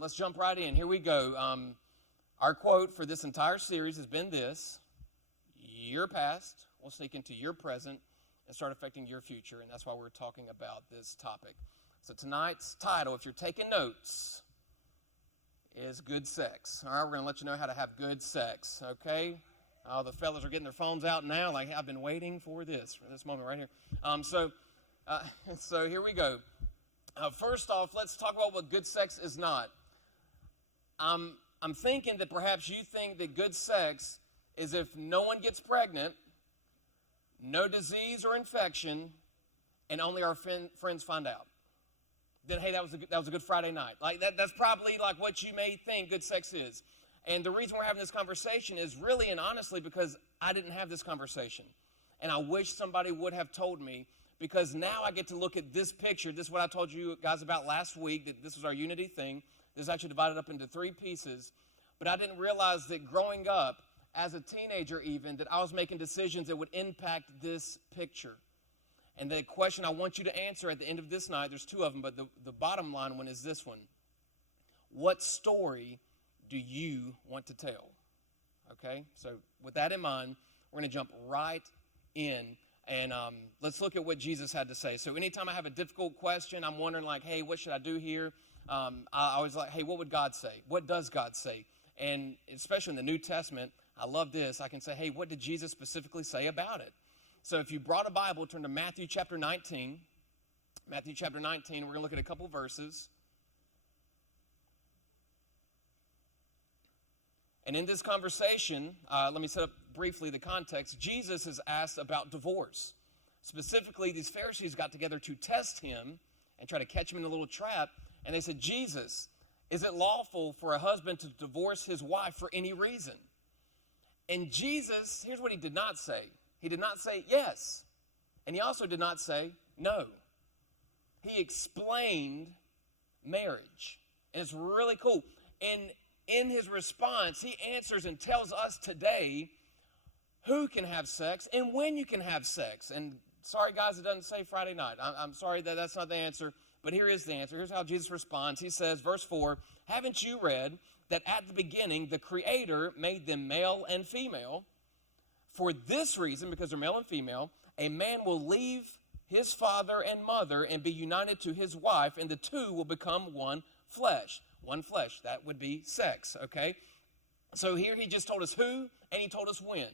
let's jump right in. Here we go. Our quote for this entire series has been this: your past will sneak into your present and start affecting your future, and that's why we're talking about this topic. So tonight's title, if you're taking notes, is Good Sex. All right, we're going to let you know how to have good sex, okay? Oh, the fellas are getting their phones out now, like, I've been waiting for this moment right here. So here we go. First off, let's talk about what good sex is not. I'm thinking that perhaps you think that good sex is if no one gets pregnant, no disease or infection, and only our friends find out. Then, hey, that was a good Friday night. Like that's probably like what you may think good sex is. And the reason we're having this conversation is really and honestly because I didn't have this conversation. And I wish somebody would have told me, because now I get to look at this picture. This is what I told you guys about last week, that this was our unity thing. This is actually divided up into 3 pieces. But I didn't realize that growing up, as a teenager even, that I was making decisions that would impact this picture. And the question I want you to answer at the end of this night, there's 2 of them, but the bottom line one is this one. What story do you want to tell? Okay, so with that in mind, we're going to jump right in, and let's look at what Jesus had to say. So anytime I have a difficult question, I'm wondering like, hey, what should I do here? I always like, hey, what would God say? What does God say? And especially in the New Testament, I love this. I can say, hey, what did Jesus specifically say about it? So if you brought a Bible, turn to Matthew chapter 19. Matthew chapter 19, we're going to look at a couple verses. And in this conversation, let me set up briefly the context. Jesus is asked about divorce. Specifically, these Pharisees got together to test him and try to catch him in a little trap. And they said, Jesus, is it lawful for a husband to divorce his wife for any reason? And Jesus, here's what he did not say. He did not say yes. And he also did not say no. He explained marriage. And it's really cool. And in his response, he answers and tells us today who can have sex and when you can have sex. And sorry, guys, it doesn't say Friday night. I'm sorry that that's not the answer. But here is the answer. Here's how Jesus responds. He says, verse 4, haven't you read that at the beginning the Creator made them male and female? For this reason, because they're male and female, a man will leave his father and mother and be united to his wife, and the 2 will become one flesh. One flesh, that would be sex, okay? So here he just told us who, and he told us when.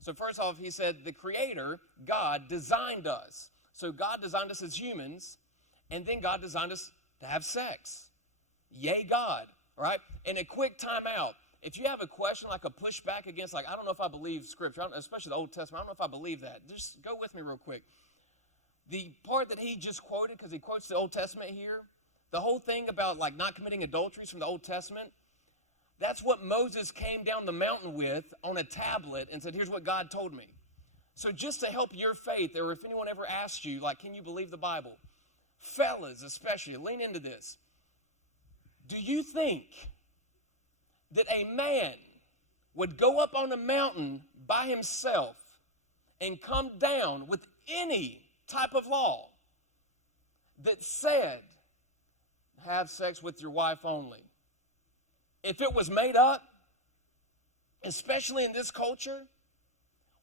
So first off, he said the Creator, God, designed us. So God designed us as humans, and then God designed us to have sex. Yay, God, right? And a quick time out. If you have a question, like a pushback against, like, I don't know if I believe Scripture, especially the Old Testament, I don't know if I believe that. Just go with me real quick. The part that he just quoted, because he quotes the Old Testament here, the whole thing about, like, not committing adulteries from the Old Testament, that's what Moses came down the mountain with on a tablet and said, here's what God told me. So just to help your faith, or if anyone ever asks you, like, can you believe the Bible? Fellas, especially, lean into this. Do you think that a man would go up on a mountain by himself and come down with any type of law that said, have sex with your wife only? If it was made up, especially in this culture,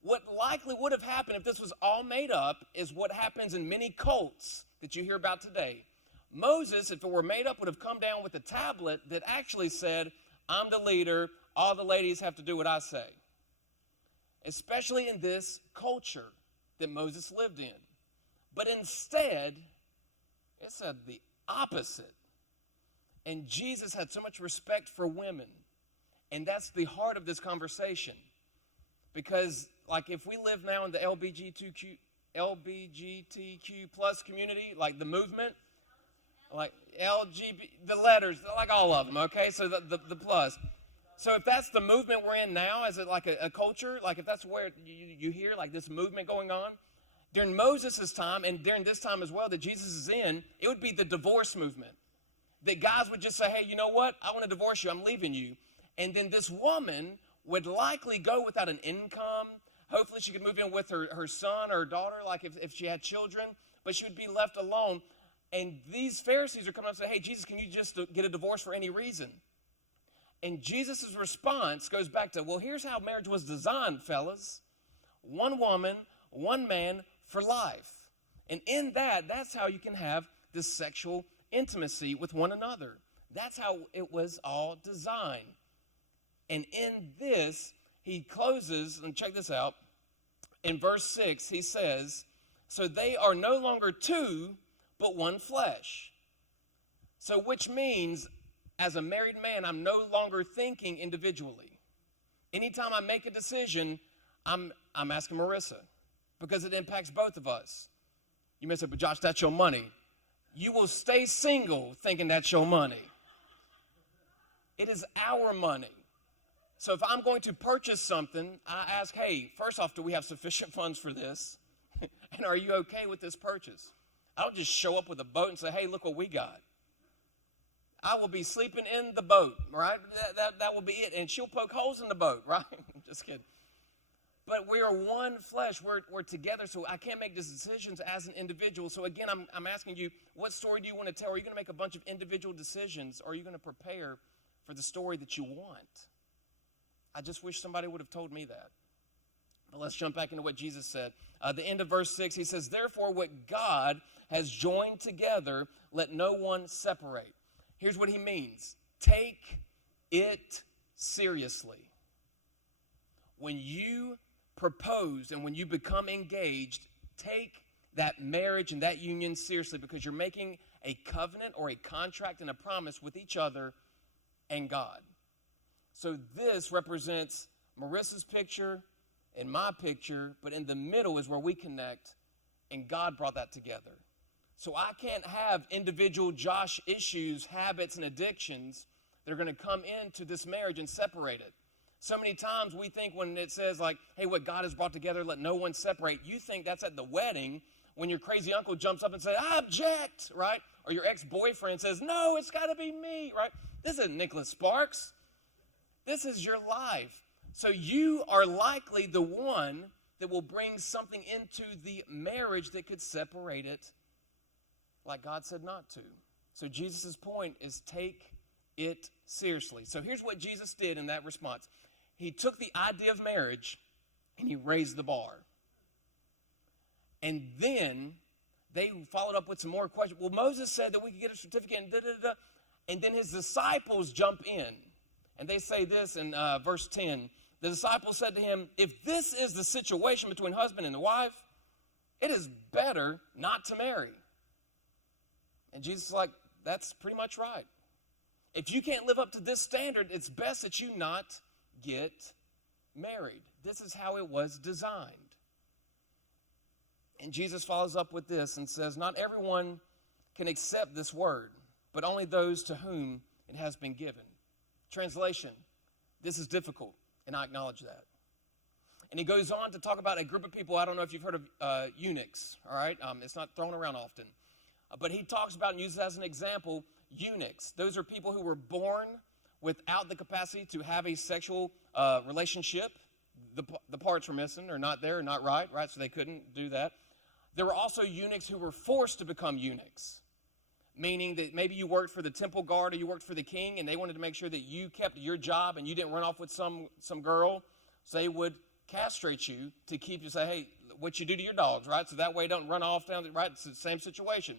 what likely would have happened if this was all made up is what happens in many cults that you hear about today. Moses, if it were made up, would have come down with a tablet that actually said, I'm the leader, all the ladies have to do what I say. Especially in this culture that Moses lived in. But instead, it said the opposite. And Jesus had so much respect for women. And that's the heart of this conversation. Because, like, if we live now in the LGBTQ plus community, like the movement, like the letters, like all of them, okay? So the plus. So if that's the movement we're in now, is it like a culture? Like if that's where you hear like this movement going on? During Moses' time, and during this time as well that Jesus is in, it would be the divorce movement. That guys would just say, hey, you know what? I want to divorce you. I'm leaving you. And then this woman would likely go without an income. Hopefully she could move in with her son or her daughter, like if she had children. But she would be left alone. And these Pharisees are coming up and saying, hey, Jesus, can you just get a divorce for any reason? And Jesus' response goes back to, well, here's how marriage was designed, fellas. One woman, one man for life. And in that, that's how you can have this sexual intimacy with one another. That's how it was all designed. And in this, he closes, and check this out, in verse 6, he says, so they are no longer two, but one flesh. So which means, as a married man, I'm no longer thinking individually. Anytime I make a decision, I'm asking Marissa, because it impacts both of us. You may say, but Josh, that's your money. You will stay single thinking that's your money. It is our money. So if I'm going to purchase something, I ask, hey, first off, do we have sufficient funds for this? And are you okay with this purchase? I don't just show up with a boat and say, hey, look what we got. I will be sleeping in the boat, right? That will be it. And she'll poke holes in the boat, right? Just kidding. But we are one flesh. We're together, so I can't make these decisions as an individual. So again, I'm asking you, what story do you want to tell? Are you going to make a bunch of individual decisions, or are you going to prepare for the story that you want? I just wish somebody would have told me that. But let's jump back into what Jesus said. The end of verse 6, he says, therefore, what God has joined together, let no one separate. Here's what he means. Take it seriously. When you propose and when you become engaged, take that marriage and that union seriously, because you're making a covenant or a contract and a promise with each other and God. So this represents Marissa's picture and my picture, but in the middle is where we connect, and God brought that together. So I can't have individual Josh issues, habits, and addictions that are going to come into this marriage and separate it. So many times we think when it says like, hey, what God has brought together, let no one separate, you think that's at the wedding when your crazy uncle jumps up and says, I object, right? Or your ex-boyfriend says, no, it's got to be me, right? This isn't Nicholas Sparks. This is your life. So you are likely the one that will bring something into the marriage that could separate it like God said not to. So Jesus' point is take it seriously. So here's what Jesus did in that response. He took the idea of marriage and he raised the bar. And then they followed up with some more questions. Well, Moses said that we could get a certificate and da-da-da-da. And then his disciples jump in. And they say this in verse 10. The disciples said to him, if this is the situation between husband and wife, it is better not to marry. And Jesus is like, that's pretty much right. If you can't live up to this standard, it's best that you not get married. This is how it was designed. And Jesus follows up with this and says, not everyone can accept this word, but only those to whom it has been given. Translation, this is difficult, and I acknowledge that. And he goes on to talk about a group of people. I don't know if you've heard of eunuchs, all right? It's not thrown around often. But he talks about and uses as an example eunuchs. Those are people who were born without the capacity to have a sexual relationship. The parts were missing or not there or not right? So they couldn't do that. There were also eunuchs who were forced to become eunuchs, meaning that maybe you worked for the temple guard or you worked for the king, and they wanted to make sure that you kept your job and you didn't run off with some girl. So they would castrate you to keep you, say, hey, what you do to your dogs, right? So that way don't run off down, right? It's the same situation.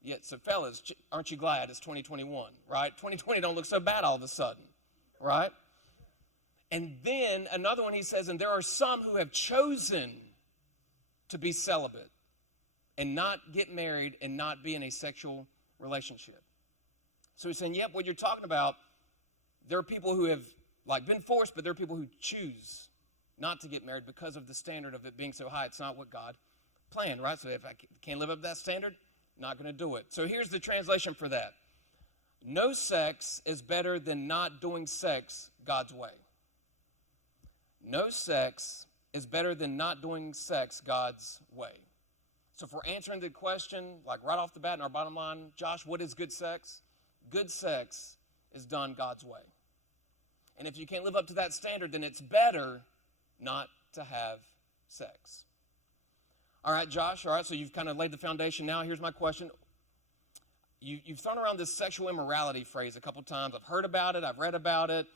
Yeah, so fellas, aren't you glad it's 2021, right? 2020 don't look so bad all of a sudden, right? And then another one he says, and there are some who have chosen to be celibate and not get married and not be in a sexual relationship. So he's saying, yep, what you're talking about, there are people who have been forced, but there are people who choose not to get married because of the standard of it being so high. It's not what God planned, right? So if I can't live up to that standard, not going to do it. So here's the translation for that. No sex is better than not doing sex God's way. No sex is better than not doing sex God's way. So if we're answering the question, right off the bat in our bottom line, Josh, what is good sex? Good sex is done God's way. And if you can't live up to that standard, then it's better not to have sex. All right, Josh, all right, so you've kind of laid the foundation now. Here's my question. you've thrown around this sexual immorality phrase a couple times. I've heard about it. I've read about it.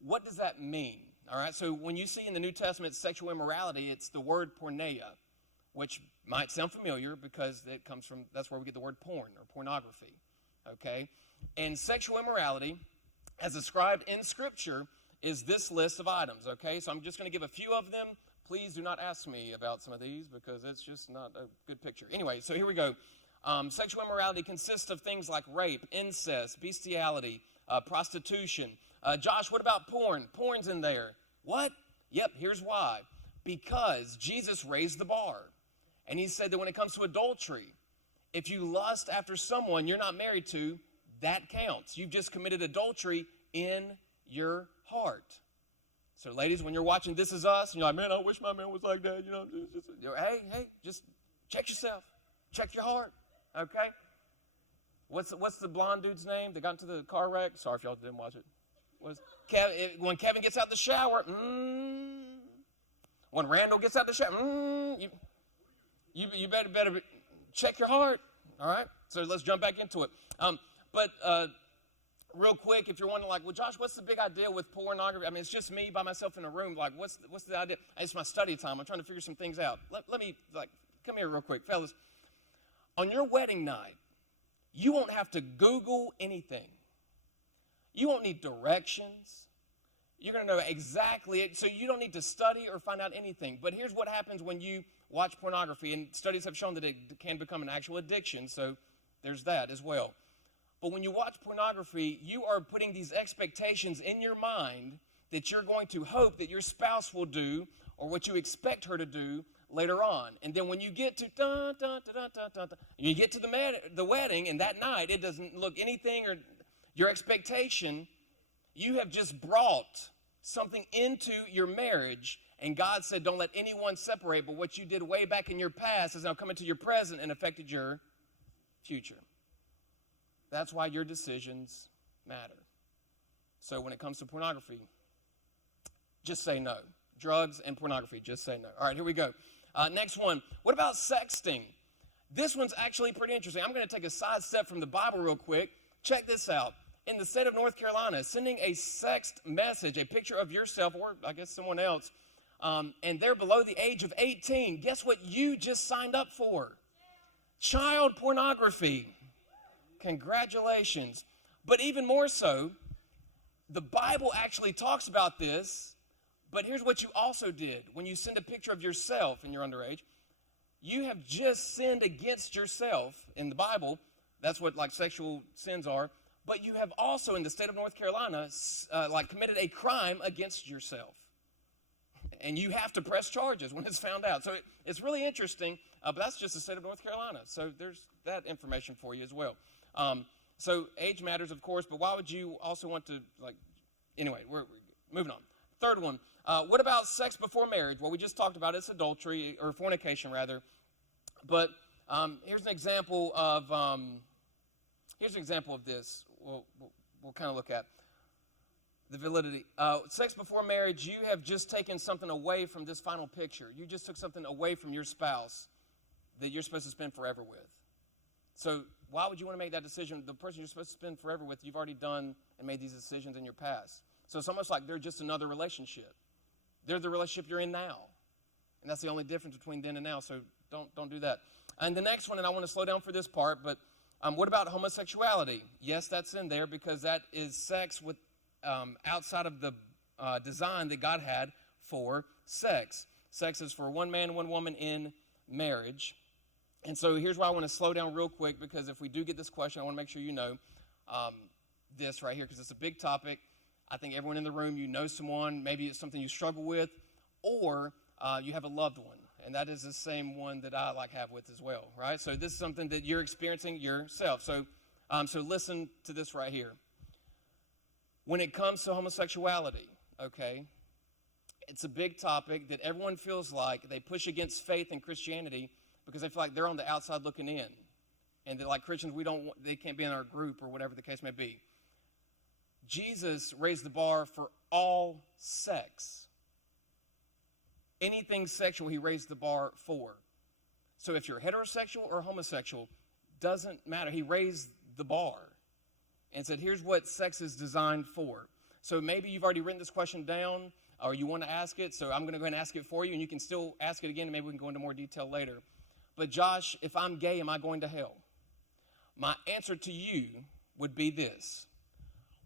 What does that mean? All right, so when you see in the New Testament sexual immorality, it's the word porneia, which might sound familiar because it comes from, that's where we get the word porn or pornography, okay? And sexual immorality, as described in Scripture, is this list of items, okay? So I'm just going to give a few of them. Please do not ask me about some of these because it's just not a good picture. Anyway, so here we go. Sexual immorality consists of things like rape, incest, bestiality, prostitution. Josh, what about porn? Porn's in there. What? Yep, here's why. Because Jesus raised the bar. And he said that when it comes to adultery, if you lust after someone you're not married to, that counts. You've just committed adultery in your heart. So ladies, when you're watching This Is Us, and you're like, man, I wish my man was like that. Hey, just check yourself. Check your heart, okay? What's the blonde dude's name that got into the car wreck? Sorry if y'all didn't watch it. When Kevin gets out the shower, when Randall gets out the shower, you better check your heart, all right? So let's jump back into it. But real quick, if you're wondering, like, well, Josh, what's the big idea with pornography? I mean, it's just me by myself in a room. Like, what's the idea? It's my study time. I'm trying to figure some things out. Let me, come here real quick, fellas. On your wedding night, you won't have to Google anything. You won't need directions. You're going to know exactly it, so you don't need to study or find out anything. But here's what happens when you watch pornography, and studies have shown that it can become an actual addiction, so there's that as well. But when you watch pornography, you are putting these expectations in your mind that you're going to hope that your spouse will do or what you expect her to do later on. And then when you get to you get to the wedding, and that night it doesn't look anything or your expectation, you have just brought something into your marriage, and God said don't let anyone separate, but what you did way back in your past has now come into your present and affected your future. That's why your decisions matter. So when it comes to pornography, just say no. Drugs and pornography, just say no. All right, here we go. Next one. What about sexting? This one's actually pretty interesting. I'm going to take a side step from the Bible real quick. Check this out. In the state of North Carolina, sending a sext message, a picture of yourself or I guess someone else, and they're below the age of 18, guess what you just signed up for? Child pornography. Congratulations. But even more so, the Bible actually talks about this, but here's what you also did. When you send a picture of yourself and you're underage, you have just sinned against yourself in the Bible. That's what sexual sins are. But you have also, in the state of North Carolina, committed a crime against yourself. And you have to press charges when it's found out. So it's really interesting, but that's just the state of North Carolina. So there's that information for you as well. So age matters, of course, but why would you also want to, anyway, we're moving on. Third one, what about sex before marriage? Well, we just talked about it's adultery, or fornication, rather. But here's an example of this. We'll kind of look at the validity. Sex before marriage, you have just taken something away from this final picture. You just took something away from your spouse that you're supposed to spend forever with. So why would you want to make that decision? The person you're supposed to spend forever with, you've already done and made these decisions in your past. So it's almost like they're just another relationship. They're the relationship you're in now. And that's the only difference between then and now, so don't do that. And the next one, and I want to slow down for this part, but what about homosexuality? Yes, that's in there because that is sex with outside of the design that God had for sex. Sex is for one man, one woman in marriage. And so here's why I want to slow down real quick, because if we do get this question, I want to make sure you know this right here, because it's a big topic. I think everyone in the room, you know someone, maybe it's something you struggle with, or you have a loved one. And that is the same one that I have with as well, right? So this is something that you're experiencing yourself. So listen to this right here. When it comes to homosexuality, okay, it's a big topic that everyone feels like they push against faith and Christianity because they feel like they're on the outside looking in. And that Christians, they can't be in our group or whatever the case may be. Jesus raised the bar for all sex. Anything sexual, he raised the bar for. So if you're heterosexual or homosexual, doesn't matter. He raised the bar and said, here's what sex is designed for. So maybe you've already written this question down or you want to ask it, so I'm going to go ahead and ask it for you, and you can still ask it again, and maybe we can go into more detail later. But Josh, if I'm gay, am I going to hell? My answer to you would be this.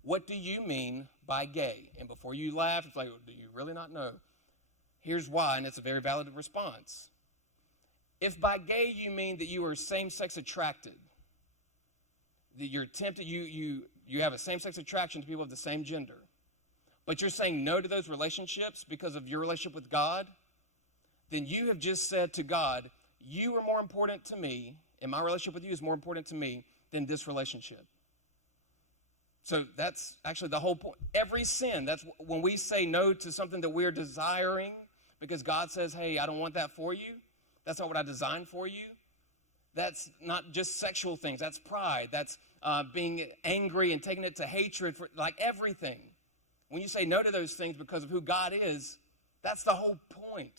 What do you mean by gay? And before you laugh, it's like, do you really not know? Here's why, and it's a very valid response. If by gay you mean that you are same-sex attracted, that you're tempted, you have a same-sex attraction to people of the same gender, but you're saying no to those relationships because of your relationship with God, then you have just said to God, you are more important to me, and my relationship with you is more important to me than this relationship. So that's actually the whole point. Every sin, that's when we say no to something that we're desiring because God says, hey, I don't want that for you. That's not what I designed for you. That's not just sexual things. That's pride. That's being angry and taking it to hatred for like everything. When you say no to those things because of who God is, that's the whole point.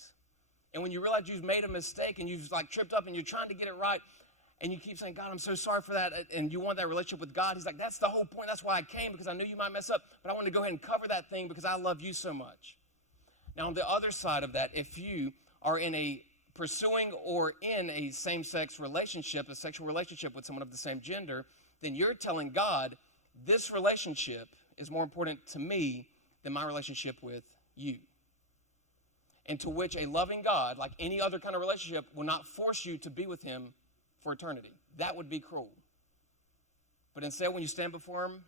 And when you realize you've made a mistake and you've like tripped up and you're trying to get it right, and you keep saying, God, I'm so sorry for that, and you want that relationship with God, he's like, that's the whole point. That's why I came, because I knew you might mess up, but I want to go ahead and cover that thing because I love you so much. Now, on the other side of that, if you are pursuing or in a same-sex relationship, a sexual relationship with someone of the same gender, then you're telling God, this relationship is more important to me than my relationship with you. And to which a loving God, like any other kind of relationship, will not force you to be with him for eternity. That would be cruel. But instead, when you stand before him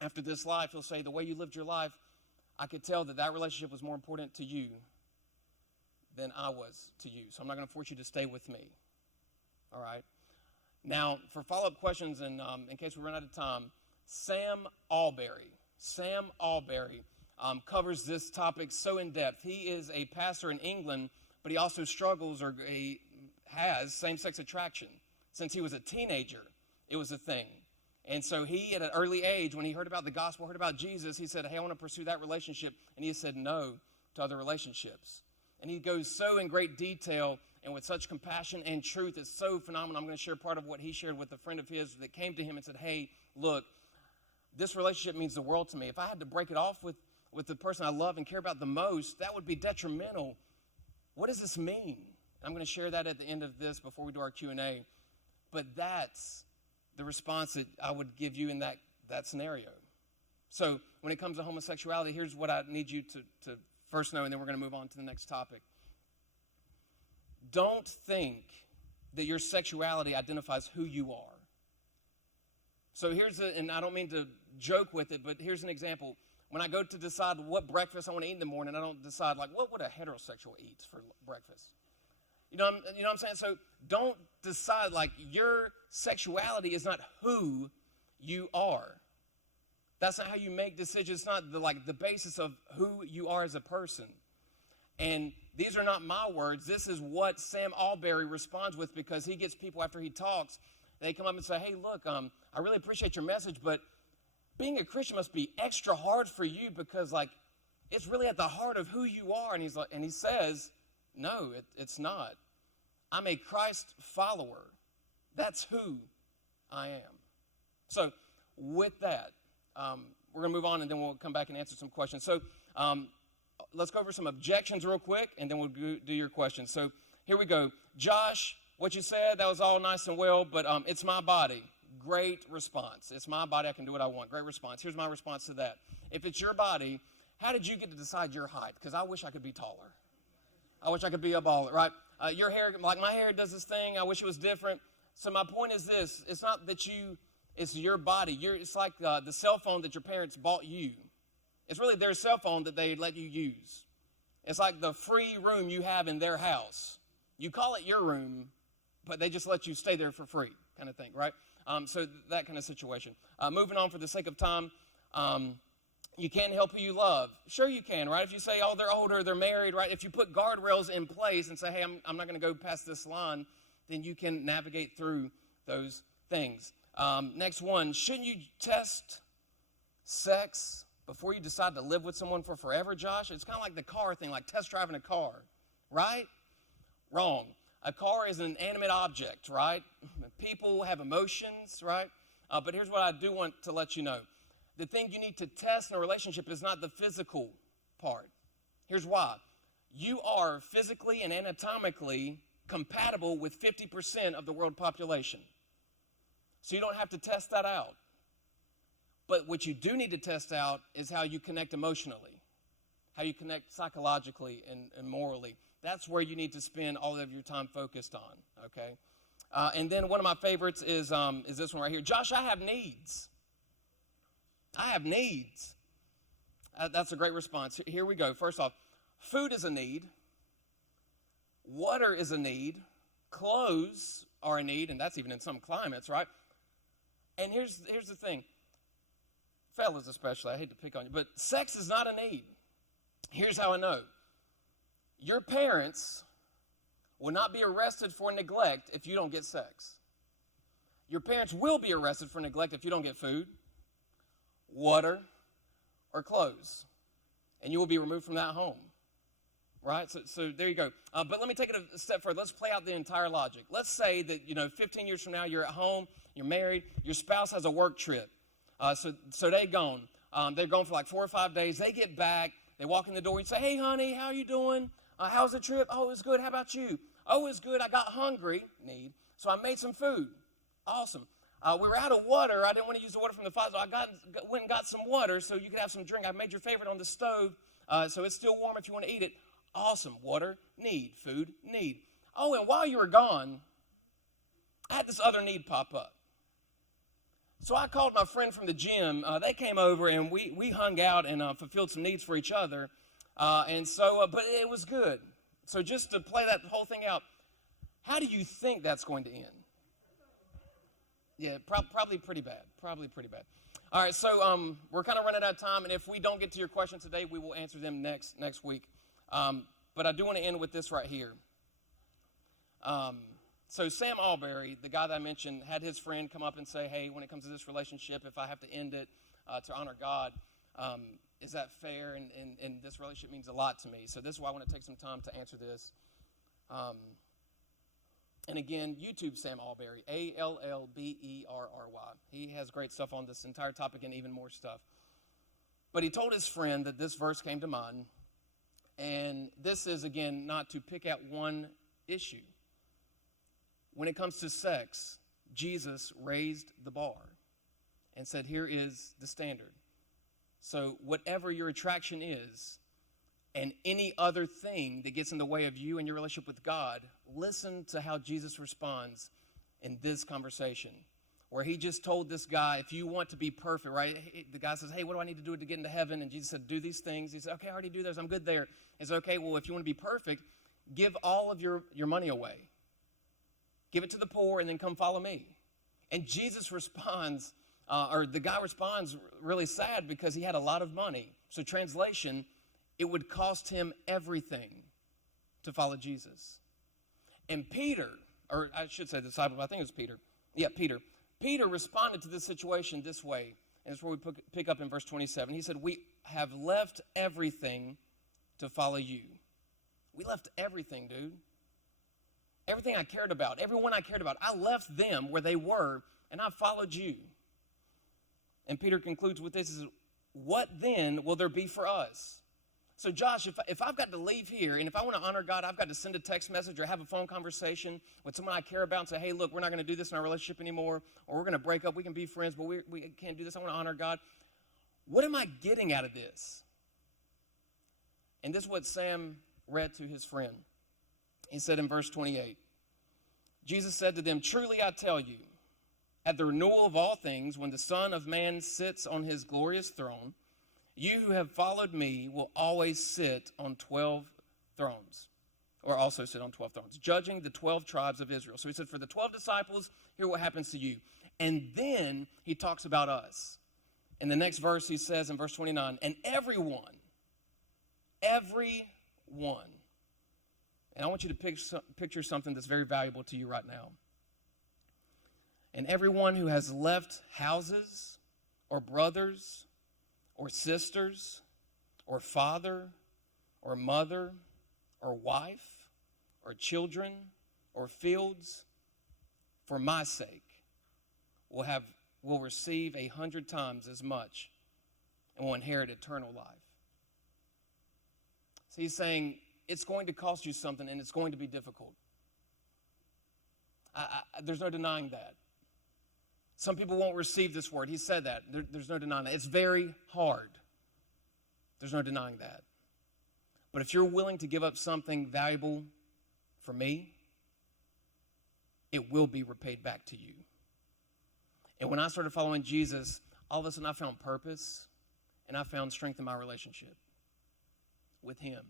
after this life, he'll say, the way you lived your life, I could tell that relationship was more important to you than I was to you. So I'm not going to force you to stay with me. All right? Now, for follow-up questions, and in case we run out of time, Sam Allberry covers this topic so in depth. He is a pastor in England, but he also struggles or has same-sex attraction. Since he was a teenager, it was a thing. And so he, at an early age, when he heard about the gospel, heard about Jesus, he said, hey, I want to pursue that relationship. And he said no to other relationships. And he goes so in great detail and with such compassion and truth. It's so phenomenal. I'm going to share part of what he shared with a friend of his that came to him and said, hey, look, this relationship means the world to me. If I had to break it off with the person I love and care about the most, that would be detrimental. What does this mean? I'm going to share that at the end of this before we do our Q&A. But that's the response that I would give you in that scenario. So when it comes to homosexuality, here's what I need you to first know, and then we're going to move on to the next topic. Don't think that your sexuality identifies who you are. So and I don't mean to joke with it, but here's an example. When I go to decide what breakfast I want to eat in the morning, I don't decide, like, what would a heterosexual eat for breakfast? You know what I'm saying? So don't decide, like, your sexuality is not who you are. That's not how you make decisions. It's not the basis of who you are as a person. And these are not my words. This is what Sam Allberry responds with, because he gets people after he talks. They come up and say, hey, look, I really appreciate your message, but being a Christian must be extra hard for you because, like, it's really at the heart of who you are. And he says, no, it's not. I'm a Christ follower. That's who I am. So with that, we're going to move on, and then we'll come back and answer some questions. So let's go over some objections real quick, and then we'll do your questions. So here we go. Josh, what you said, that was all nice and well, but it's my body. Great response. It's my body. I can do what I want. Great response. Here's my response to that. If it's your body, how did you get to decide your height? Because I wish I could be taller. I wish I could be a baller, right? Your hair, like my hair does this thing. I wish it was different. So my point is this. It's not that it's your body. It's like the cell phone that your parents bought you. It's really their cell phone that they let you use. It's like the free room you have in their house. You call it your room, but they just let you stay there for free kind of thing, right? So that kind of situation. Moving on for the sake of time, you can't help who you love. Sure you can, right? If you say, oh, they're older, they're married, right? If you put guardrails in place and say, hey, I'm not going to go past this line, then you can navigate through those things. Next one, shouldn't you test sex before you decide to live with someone for forever, Josh? It's kind of like the car thing, like test driving a car, right? Wrong. A car is an inanimate object, right? People have emotions, right? But here's what I do want to let you know. The thing you need to test in a relationship is not the physical part. Here's why. You are physically and anatomically compatible with 50% of the world population. So you don't have to test that out. But what you do need to test out is how you connect emotionally, how you connect psychologically and morally. That's where you need to spend all of your time focused on, okay? And then one of my favorites is this one right here. Josh, I have needs. I have needs. That's a great response. Here we go. First off, food is a need. Water is a need. Clothes are a need, and that's even in some climates, right? And here's the thing. Fellas especially, I hate to pick on you, but sex is not a need. Here's how I know. Your parents will not be arrested for neglect if you don't get sex. Your parents will be arrested for neglect if you don't get food, water, or clothes. And you will be removed from that home. Right? So there you go. But let me take it a step further. Let's play out the entire logic. Let's say that, 15 years from now, you're at home, you're married, your spouse has a work trip. So they're gone. They're gone for like 4 or 5 days. They get back. They walk in the door. You say, hey, honey, how you doing? How's the trip? Oh, it's good. How about you? Oh, it's good. I got hungry. So I made some food. Awesome. We were out of water. I didn't want to use the water from the faucet. So I went and got some water so you could have some drink. I made your favorite on the stove, so it's still warm if you want to eat it. Awesome. Water, need. Food, need. Oh, and while you were gone, I had this other need pop up. So I called my friend from the gym. They came over, and we hung out and fulfilled some needs for each other. But it was good. So just to play that whole thing out, how do you think that's going to end? Yeah, probably pretty bad. Probably pretty bad. All right, so we're kind of running out of time, and if we don't get to your question today, we will answer them next week. But I do want to end with this right here. So Sam Alberry, the guy that I mentioned, had his friend come up and say, hey, when it comes to this relationship, if I have to end it to honor God, is that fair? And this relationship means a lot to me. So this is why I want to take some time to answer this. And again, YouTube Sam Alberry, Allberry. He has great stuff on this entire topic and even more stuff. But he told his friend that this verse came to mind. And this is, again, not to pick at one issue. When it comes to sex, Jesus raised the bar and said, here is the standard. So whatever your attraction is, and any other thing that gets in the way of you and your relationship with God, listen to how Jesus responds in this conversation, where he just told this guy, if you want to be perfect, right? The guy says, hey, what do I need to do to get into heaven? And Jesus said, do these things. He said, okay, I already do those. I'm good there. He said, okay, well, if you want to be perfect, give all of your money away. Give it to the poor and then come follow me. And Jesus responds, or the guy responds really sad because he had a lot of money. So translation, it would cost him everything to follow Jesus. And Peter, or I should say the disciple, I think it was Peter. Yeah, Peter. Peter responded to this situation this way, and it's where we pick up in verse 27. He said, we have left everything to follow you. We left everything, dude. Everything I cared about, everyone I cared about, I left them where they were, and I followed you. And Peter concludes with this, is, what then will there be for us? So Josh, if I've got to leave here, and if I want to honor God, I've got to send a text message or have a phone conversation with someone I care about and say, hey, look, we're not going to do this in our relationship anymore, or we're going to break up. We can be friends, but we can't do this. I want to honor God. What am I getting out of this? And this is what Sam read to his friend. He said in verse 28, Jesus said to them, truly I tell you, at the renewal of all things, when the Son of Man sits on his glorious throne, you who have followed me will always sit on 12 thrones, or also sit on 12 thrones, judging the 12 tribes of Israel. So he said, for the 12 disciples, here what happens to you. And then he talks about us. In the next verse, he says in verse 29, and everyone, and I want you to picture something that's very valuable to you right now. And everyone who has left houses or brothers or sisters or father or mother or wife or children or fields for my sake will have will receive 100 times as much and will inherit eternal life. So he's saying it's going to cost you something and it's going to be difficult. There's no denying that. Some people won't receive this word. He said that. There's no denying that. It's very hard. There's no denying that. But if you're willing to give up something valuable for me, it will be repaid back to you. And when I started following Jesus, all of a sudden I found purpose and I found strength in my relationship with him.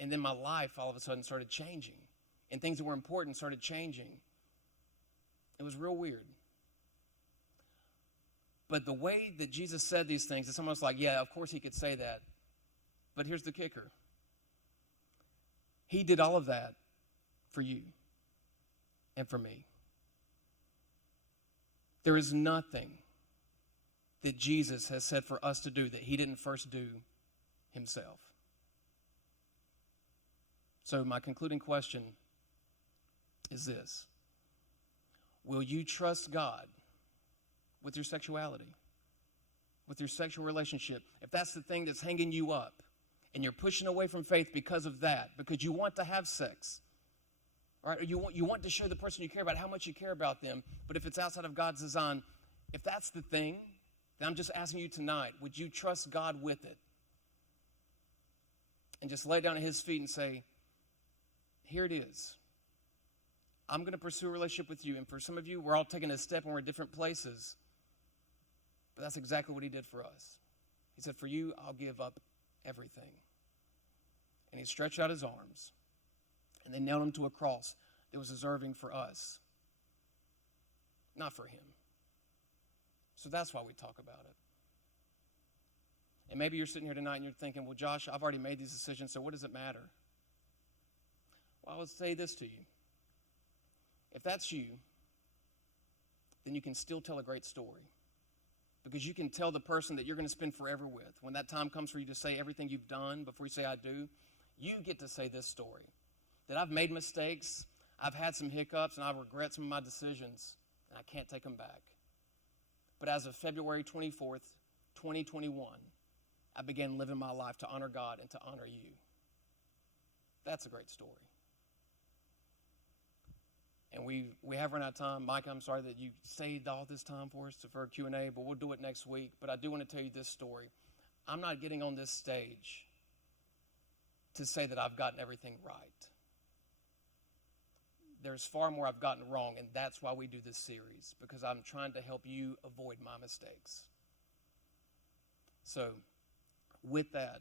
And then my life all of a sudden started changing. And things that were important started changing. It was real weird. But the way that Jesus said these things, it's almost like, yeah, of course he could say that. But here's the kicker. He did all of that for you and for me. There is nothing that Jesus has said for us to do that he didn't first do himself. So my concluding question is this. Will you trust God with your sexuality, with your sexual relationship? If that's the thing that's hanging you up and you're pushing away from faith because of that, because you want to have sex, right? Or you want to show the person you care about how much you care about them, but if it's outside of God's design, if that's the thing, then I'm just asking you tonight, would you trust God with it? And just lay down at his feet and say, here it is. I'm going to pursue a relationship with you. And for some of you, we're all taking a step and we're at different places. But that's exactly what he did for us. He said, for you, I'll give up everything. And he stretched out his arms. And they nailed him to a cross that was deserving for us. Not for him. So that's why we talk about it. And maybe you're sitting here tonight and you're thinking, well, Josh, I've already made these decisions, so what does it matter? Well, I would say this to you. If that's you, then you can still tell a great story. Because you can tell the person that you're going to spend forever with. When that time comes for you to say everything you've done before you say I do, you get to say this story. That I've made mistakes, I've had some hiccups, and I regret some of my decisions, and I can't take them back. But as of February 24th, 2021, I began living my life to honor God and to honor you. That's a great story. And we have run out of time. Mike, I'm sorry that you saved all this time for us for a Q&A, but we'll do it next week. But I do want to tell you this story. I'm not getting on this stage to say that I've gotten everything right. There's far more I've gotten wrong, and that's why we do this series, because I'm trying to help you avoid my mistakes. So, with that,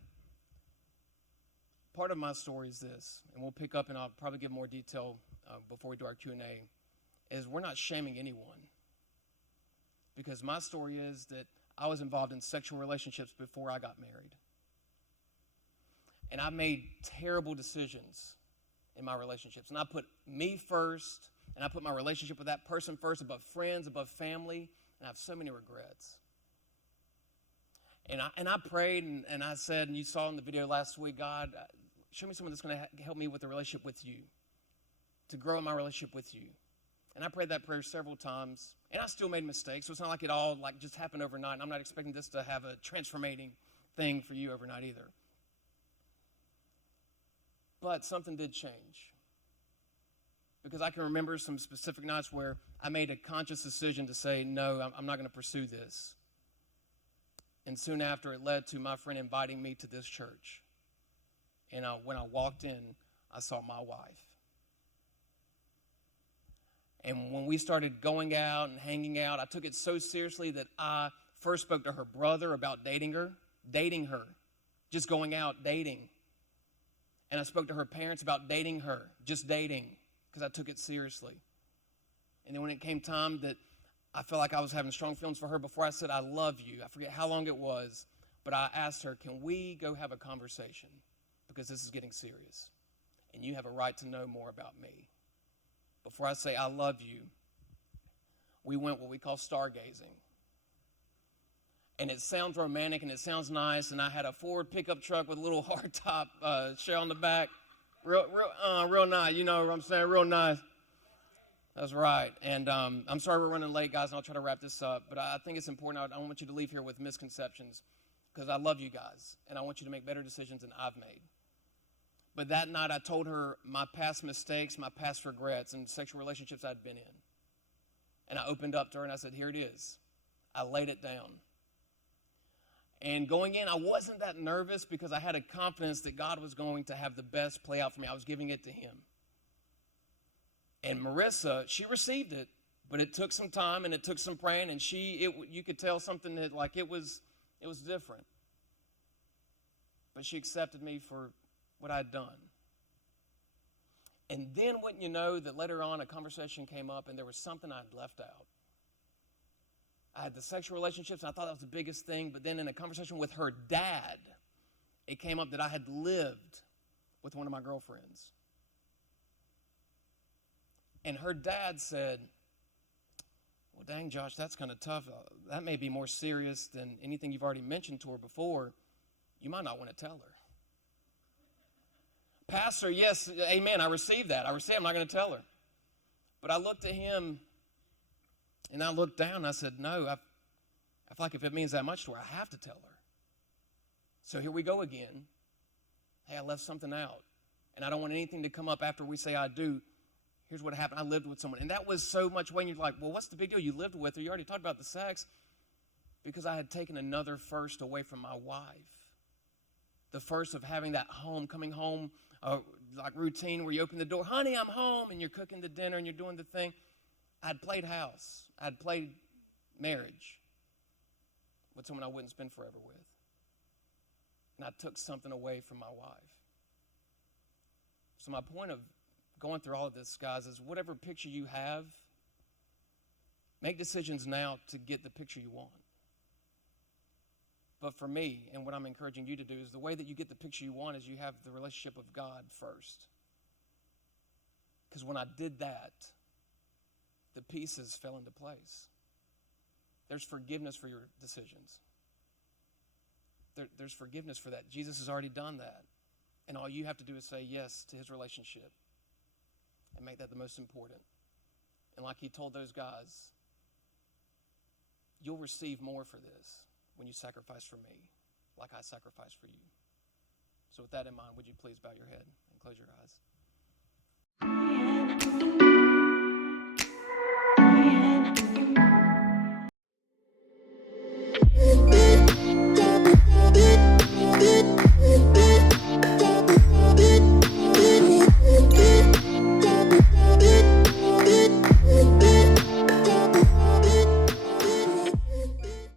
part of my story is this, and we'll pick up and I'll probably give more detail before we do our Q&A, is we're not shaming anyone. Because my story is that I was involved in sexual relationships before I got married. And I made terrible decisions in my relationships. And I put me first, and I put my relationship with that person first, above friends, above family, and I have so many regrets. And I prayed, and I said, and you saw in the video last week, God, show me someone that's going to help me with the relationship with you, to grow in my relationship with you. And I prayed that prayer several times, and I still made mistakes, so it's not like it all just happened overnight, and I'm not expecting this to have a transformating thing for you overnight either. But something did change. Because I can remember some specific nights where I made a conscious decision to say, no, I'm not going to pursue this. And soon after, it led to my friend inviting me to this church. And when I walked in, I saw my wife. And when we started going out and hanging out, I took it so seriously that I first spoke to her brother about dating her, just going out, dating. And I spoke to her parents about dating her, just dating, because I took it seriously. And then when it came time that I felt like I was having strong feelings for her, before I said, I love you, I forget how long it was, but I asked her, can we go have a conversation? Because this is getting serious. And you have a right to know more about me. Before I say I love you, we went what we call stargazing. And it sounds romantic and it sounds nice, and I had a Ford pickup truck with a little hardtop shell on the back. Real nice, you know what I'm saying, real nice. That's right. And I'm sorry we're running late, guys, and I'll try to wrap this up. But I think it's important. I don't want you to leave here with misconceptions because I love you guys, and I want you to make better decisions than I've made. But that night I told her my past mistakes, my past regrets, and sexual relationships I'd been in. And I opened up to her and I said, here it is. I laid it down. And going in, I wasn't that nervous because I had a confidence that God was going to have the best play out for me. I was giving it to him. And Marissa, she received it, but it took some time and it took some praying, and you could tell something that like it was different. But she accepted me for what I'd done. And then wouldn't you know that later on a conversation came up and there was something I'd left out. I had the sexual relationships, and I thought that was the biggest thing, but then in a conversation with her dad, it came up that I had lived with one of my girlfriends. And her dad said, well, dang, Josh, that's kind of tough. That may be more serious than anything you've already mentioned to her before. You might not want to tell her. Pastor, yes, amen, I received that. I'm not going to tell her. But I looked at him, and I looked down, and I said, no, I feel like if it means that much to her, I have to tell her. So here we go again. Hey, I left something out, and I don't want anything to come up after we say I do. Here's what happened. I lived with someone. And that was so much when you're like, well, what's the big deal? You lived with her. You already talked about the sex. Because I had taken another first away from my wife. The first of having that home, coming home, like routine where you open the door. Honey, I'm home. And you're cooking the dinner and you're doing the thing. I'd played house. I'd played marriage with someone I wouldn't spend forever with. And I took something away from my wife. So my point of going through all of this, guys, is whatever picture you have, make decisions now to get the picture you want. But for me, and what I'm encouraging you to do, is the way that you get the picture you want is you have the relationship with God first. Because when I did that, the pieces fell into place. There's forgiveness for your decisions. There's forgiveness for that. Jesus has already done that. And all you have to do is say yes to his relationship and make that the most important. And like he told those guys, you'll receive more for this when you sacrifice for me, like I sacrificed for you. So with that in mind, would you please bow your head and close your eyes?